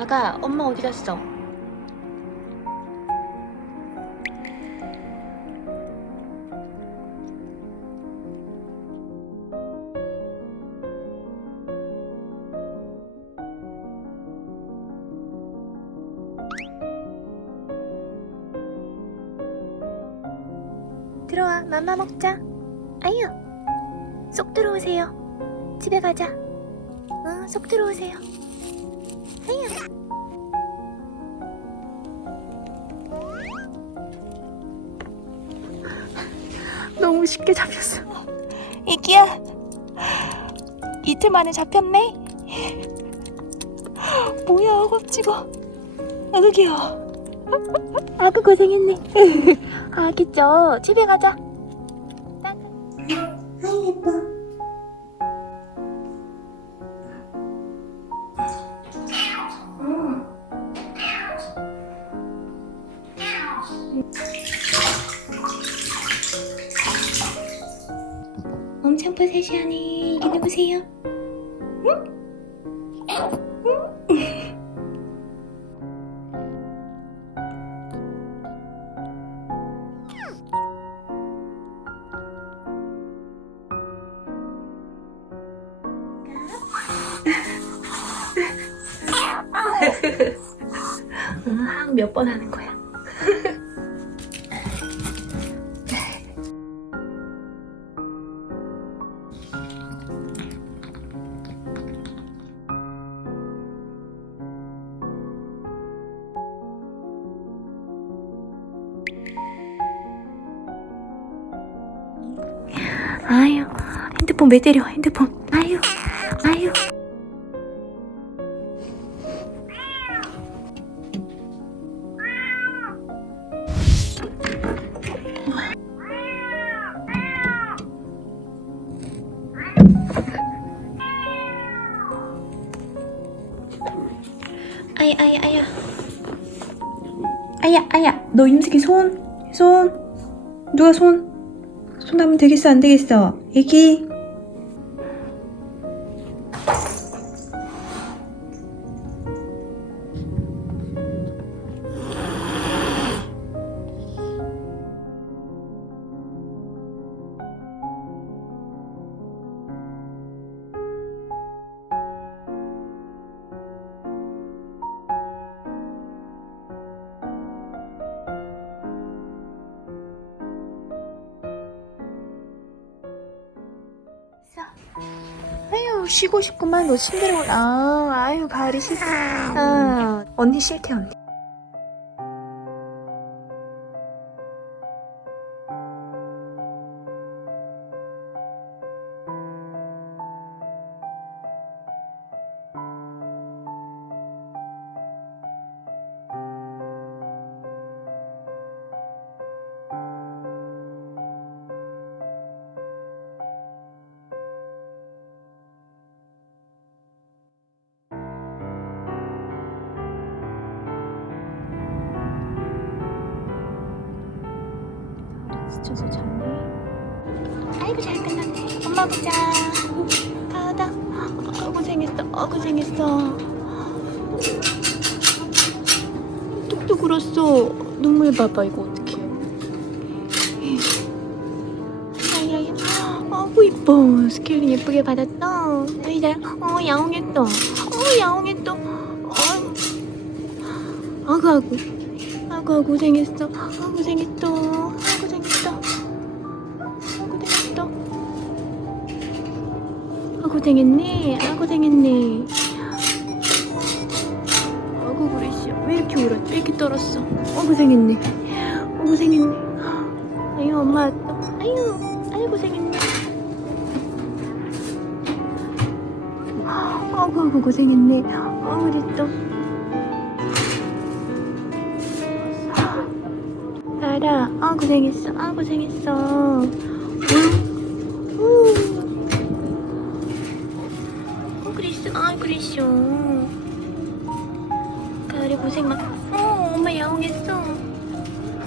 아가, 엄마 어디 갔어? 들어와, 맘마 먹자. 아유, 쏙 들어오세요. 집에 가자. 응, 쏙 들어오세요. 아유. 너무 쉽게 잡혔어. 애기야, 이틀 만에 잡혔네. 뭐야, 겁지고. 아구 귀여워. 아구 고생했네. 아기죠. 집에 가자. 아이 예뻐. 엄청 포세시하네. 이게 누구세요? 응? 몇 번 하는 거야? 아유, 핸드폰 왜 때려? 핸드폰. 아유, 아유. 아야. 아야. 너 임숙이 손. 누가 손 하면 되겠어, 안 되겠어? 애기. 아유, 쉬고 싶구만. 너 힘들구나. 아유, 발이 싫어. 언니 싫대, 언니. 지쳐서 잤네. 아이고, 잘 끝났네. 엄마 보자. 가다. 고생했어. 뚝뚝 울었어. 눈물 봐봐. 이거 어떡해. 아이. 아이고 이뻐. 스케일링 예쁘게 받았어. 아이다. 야옹했어. 아구 고생했어. 고생했네. 아구 그랬어. 왜 이렇게 울었지? 왜 이렇게 떨었어? 고생했네. 아유, 엄마 왔어. 아유, 고생했네. 아구 고생했네. 그랬어. 나라, 고생했어. 그랬어. 가을이 고생 엄마 야옹했어.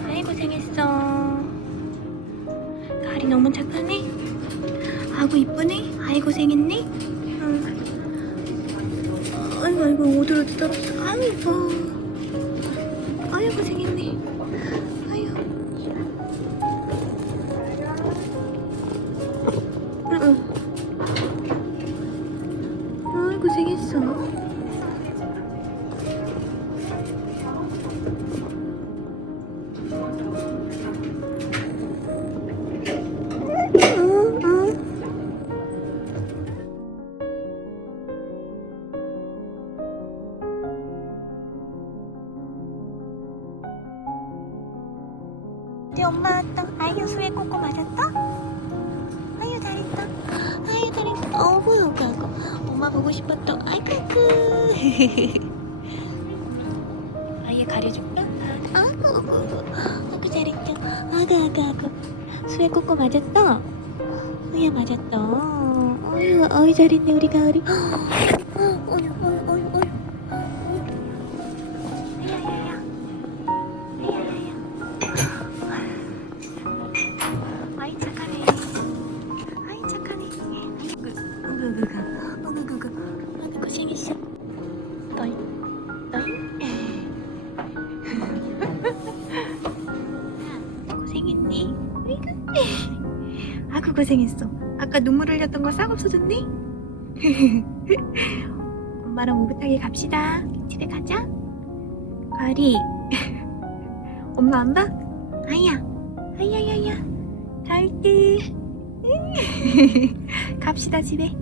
아이, 고생했어. 가을이 너무 착하네. 아구 이쁘네. 아이, 고생했네. 아이고 아이고 오들오들 떨었어. 아이고 아이고 고생했네. 아이고 응. 아이고 고생했어. 우리 엄마 왔다. 아유 수에 꽂고 맞았다. 아유 잘했다. 아유 잘했어. 어구 여기 아고 엄마 보고 싶었다. 아이쿠 아예 가려줄까? 아구 잘했다. 아구 수에 꽂고 맞았다. 아야 맞았다. 어유 잘했네 우리 가을이. 어유 아이 착하네. 아이 착하네. 아이고 고생했어. 너희 고생했니? 아이고 고생했어. 아까 눈물 흘렸던 거 싹 없어졌네. 엄마랑 오붓하게 갑시다. 집에 가자. 가을이 엄마 안 봐? 아야 갈게. 갑시다 집에.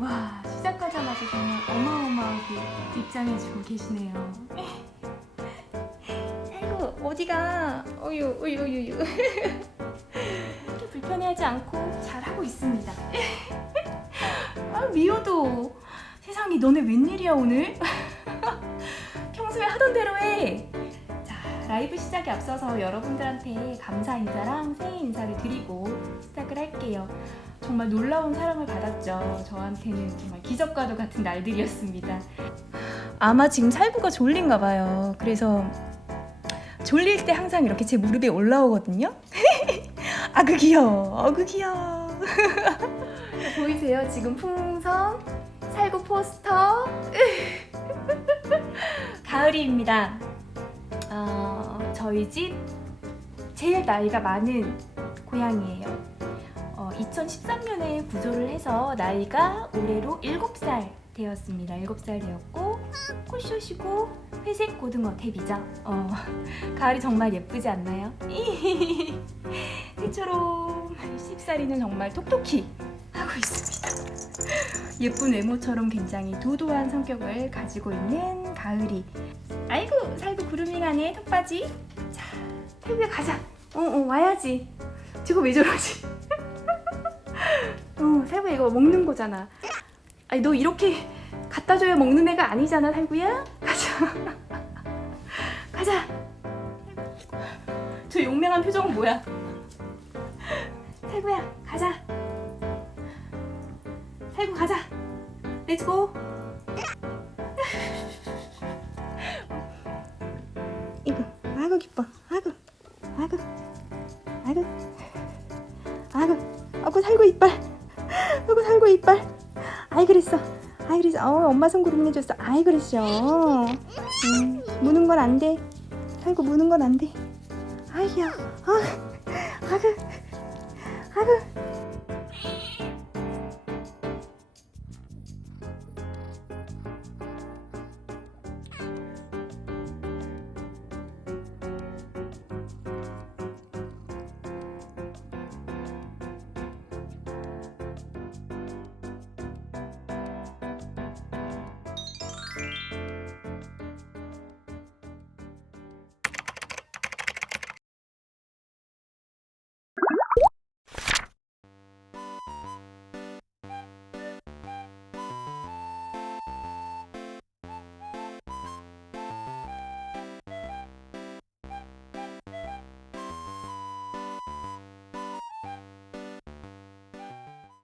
와, 시작하자마자 정말 어마어마하게 입장해주고 계시네요. 아이고, 어디가? 어유. 이렇게 불편해하지 않고 잘하고 있습니다. 아, 미호도. 세상에, 너네 웬일이야, 오늘? 평소에 하던 대로 해. 자, 라이브 시작에 앞서서 여러분들한테 감사 인사랑 새해 인사를 드리고 시작을 할게요. 정말 놀라운 사랑을 받았죠. 저한테는 정말 기적과도 같은 날들이었습니다. 아마 지금 살구가 졸린가 봐요. 그래서 졸릴 때 항상 이렇게 제 무릎에 올라오거든요. 아그 귀여워. 보이세요? 지금 풍선, 살구 포스터. 가을이입니다. 저희 집 제일 나이가 많은 고양이에요. 2013년에 구조를 해서 나이가 올해로 7살 되었습니다. 7살 되었고 코쇼시고 회색 고등어 탭이죠. 가을이 정말 예쁘지 않나요? 새처럼 씹사리는 정말 톡톡히 하고 있습니다. 예쁜 외모처럼 굉장히 도도한 성격을 가지고 있는 가을이. 아이고 살구 구루밍하네 턱받이. 자 살구야 가자. 와야지. 저거 왜 저러지? 살구야 이거 먹는 거잖아. 아니 너 이렇게 갖다 줘야 먹는 애가 아니잖아 살구야. 가자. 저 용맹한 표정은 뭐야? 살구야 가자. 살구 가자. 렛츠고. 이거 아이고 기뻐. 아이고 살구 이빨. 아이 그랬어. 엄마 손 구름내줬어. 아이 그랬어. 무는 건 안 돼. 살구 무는 건 안 돼. 아이야. 아그.